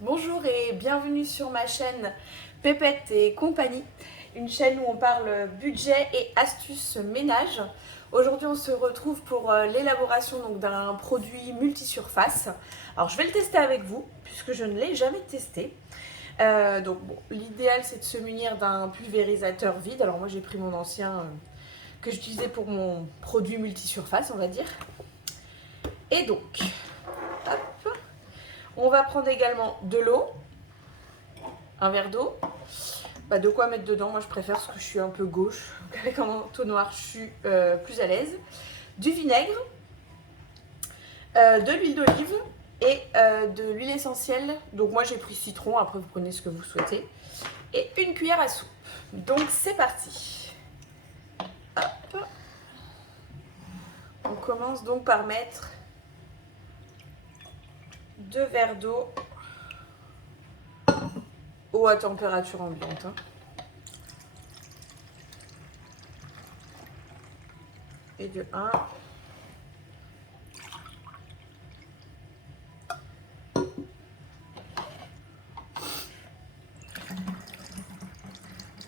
Bonjour et bienvenue sur ma chaîne Pépette et compagnie, une chaîne où on parle budget et astuces ménage. Aujourd'hui on se retrouve pour l'élaboration d'un produit multisurface. Alors je vais le tester avec vous puisque je ne l'ai jamais testé. L'idéal c'est de se munir d'un pulvérisateur vide. Alors moi j'ai pris mon ancien que j'utilisais pour mon produit multisurface on va dire. Et donc, hop, on va prendre également de l'eau, un verre d'eau. De quoi mettre dedans, moi je préfère parce que je suis un peu gauche. Donc avec un entonnoir, je suis plus à l'aise. Du vinaigre, de l'huile d'olive et de l'huile essentielle. Donc moi j'ai pris citron, après vous prenez ce que vous souhaitez. Et une cuillère à soupe. Donc c'est parti. Hop. On commence donc par mettre 2 verres d'eau, eau à température ambiante. Et de 1.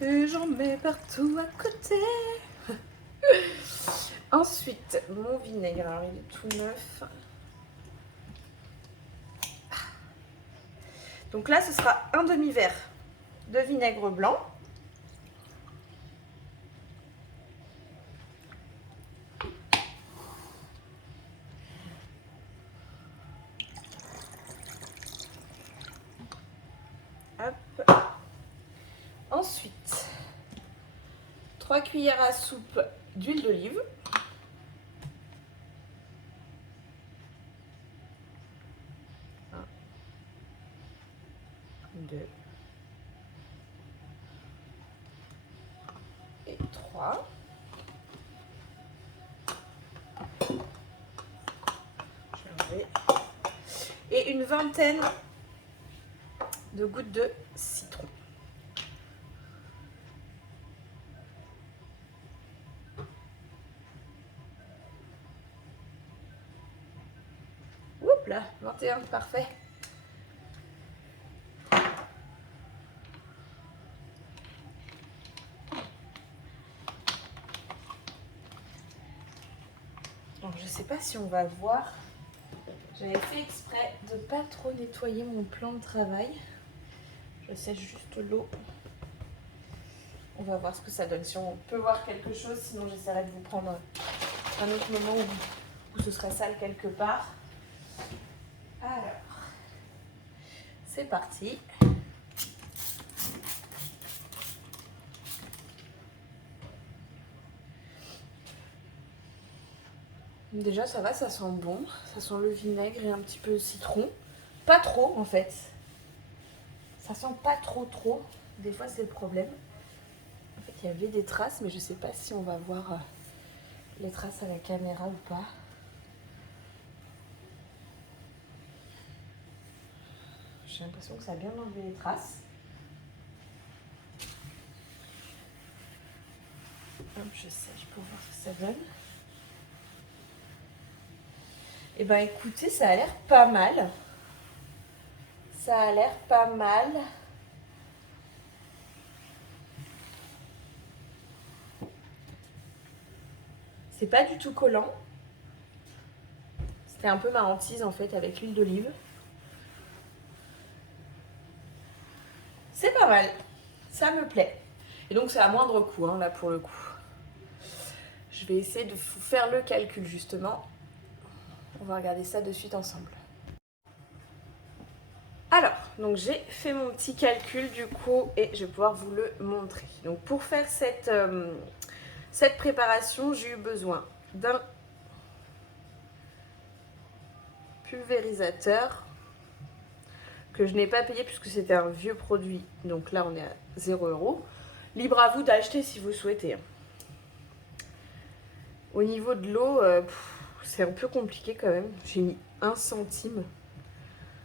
Et j'en mets partout à côté. Ensuite, mon vinaigre, alors il est tout neuf. Donc là, ce sera un demi-verre de vinaigre blanc. Hop. Ensuite, 3 cuillères à soupe d'huile d'olive. Un, 2 et 3. Et une vingtaine de gouttes de citron. Oups là, 21, parfait. Alors, je sais pas si on va voir. J'avais fait exprès de pas trop nettoyer mon plan de travail. Je sèche juste l'eau. On va voir ce que ça donne. Si on peut voir quelque chose, sinon j'essaierai de vous prendre un autre moment où ce serait sale quelque part. Alors, c'est parti. Déjà ça va, ça sent bon. Ça sent le vinaigre et un petit peu de citron. Pas trop en fait. Ça sent pas trop. Des fois c'est le problème. En fait il y avait des traces mais je sais pas si on va voir les traces à la caméra ou pas. J'ai l'impression que ça a bien enlevé les traces. Hop, je sèche pour voir ce que ça donne. Et ben écoutez, ça a l'air pas mal. Ça a l'air pas mal. C'est pas du tout collant. C'était un peu ma hantise en fait avec l'huile d'olive. C'est pas mal. Ça me plaît. Et donc c'est à moindre coût hein, là pour le coup. Je vais essayer de vous faire le calcul justement. On va regarder ça de suite ensemble. Alors, donc j'ai fait mon petit calcul du coup et je vais pouvoir vous le montrer. Donc pour faire cette préparation, j'ai eu besoin d'un pulvérisateur que je n'ai pas payé puisque c'était un vieux produit. Donc là, on est à 0 €. Libre à vous d'acheter si vous souhaitez. Au niveau de l'eau, c'est un peu compliqué quand même. J'ai mis 1 centime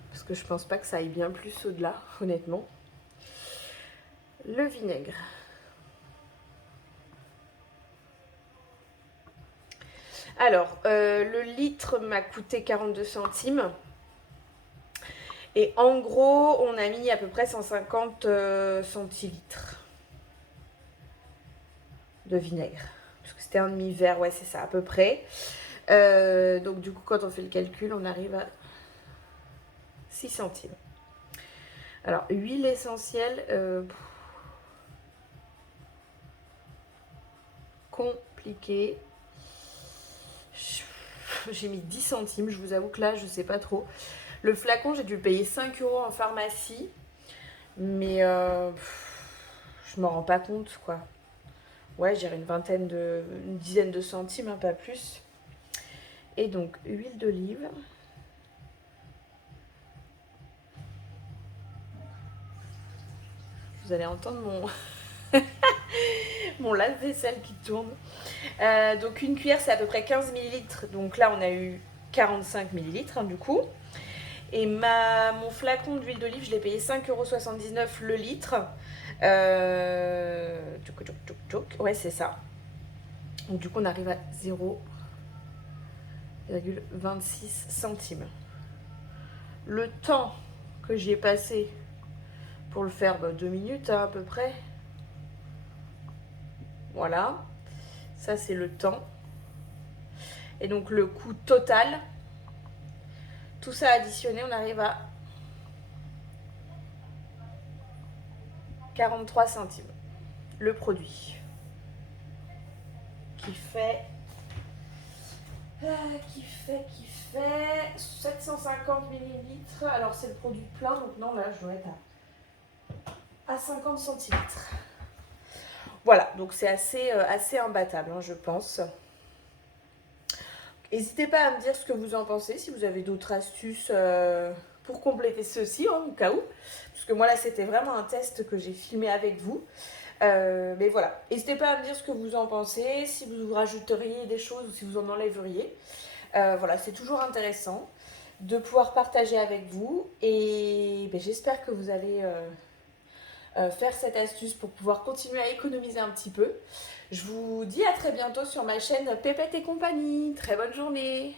parce que je pense pas que ça aille bien plus au-delà, honnêtement. Le vinaigre. Alors, le litre m'a coûté 42 centimes. Et en gros, on a mis à peu près 150 centilitres de vinaigre. Parce que c'était un demi-verre, ouais, c'est ça, à peu près. Donc du coup, quand on fait le calcul, on arrive à 6 centimes. Alors, huile essentielle, compliqué. J'ai mis 10 centimes, je vous avoue que là, je sais pas trop. Le flacon, j'ai dû le payer 5 € en pharmacie. Mais je m'en rends pas compte, quoi. Ouais, j'irai une dizaine de centimes, hein, pas plus. Et donc, huile d'olive. Vous allez entendre mon lave-vaisselle qui tourne. Donc, une cuillère, c'est à peu près 15 millilitres. Donc là, on a eu 45 millilitres, hein, du coup. Et mon flacon d'huile d'olive, je l'ai payé 5,79 € le litre. Ouais, c'est ça. Donc, du coup, on arrive à 0,26 centimes. Le temps que j'y ai passé pour le faire, 2 minutes, hein, à peu près. Voilà. Ça, c'est le temps. Et donc, le coût total, tout ça additionné, on arrive à 43 centimes. Le produit. Qui fait 750 millilitres. Alors, c'est le produit plein, donc non, là, je dois être à 50 centilitres. Voilà, donc c'est assez imbattable, hein, je pense. N'hésitez pas à me dire ce que vous en pensez, si vous avez d'autres astuces pour compléter ceci, hein, au cas où. Parce que moi, là, c'était vraiment un test que j'ai filmé avec vous. Mais voilà, n'hésitez pas à me dire ce que vous en pensez, si vous rajouteriez des choses ou si vous en enlèveriez. Voilà, c'est toujours intéressant de pouvoir partager avec vous. Et j'espère que vous allez faire cette astuce pour pouvoir continuer à économiser un petit peu. Je vous dis à très bientôt sur ma chaîne Pépette et compagnie. Très bonne journée!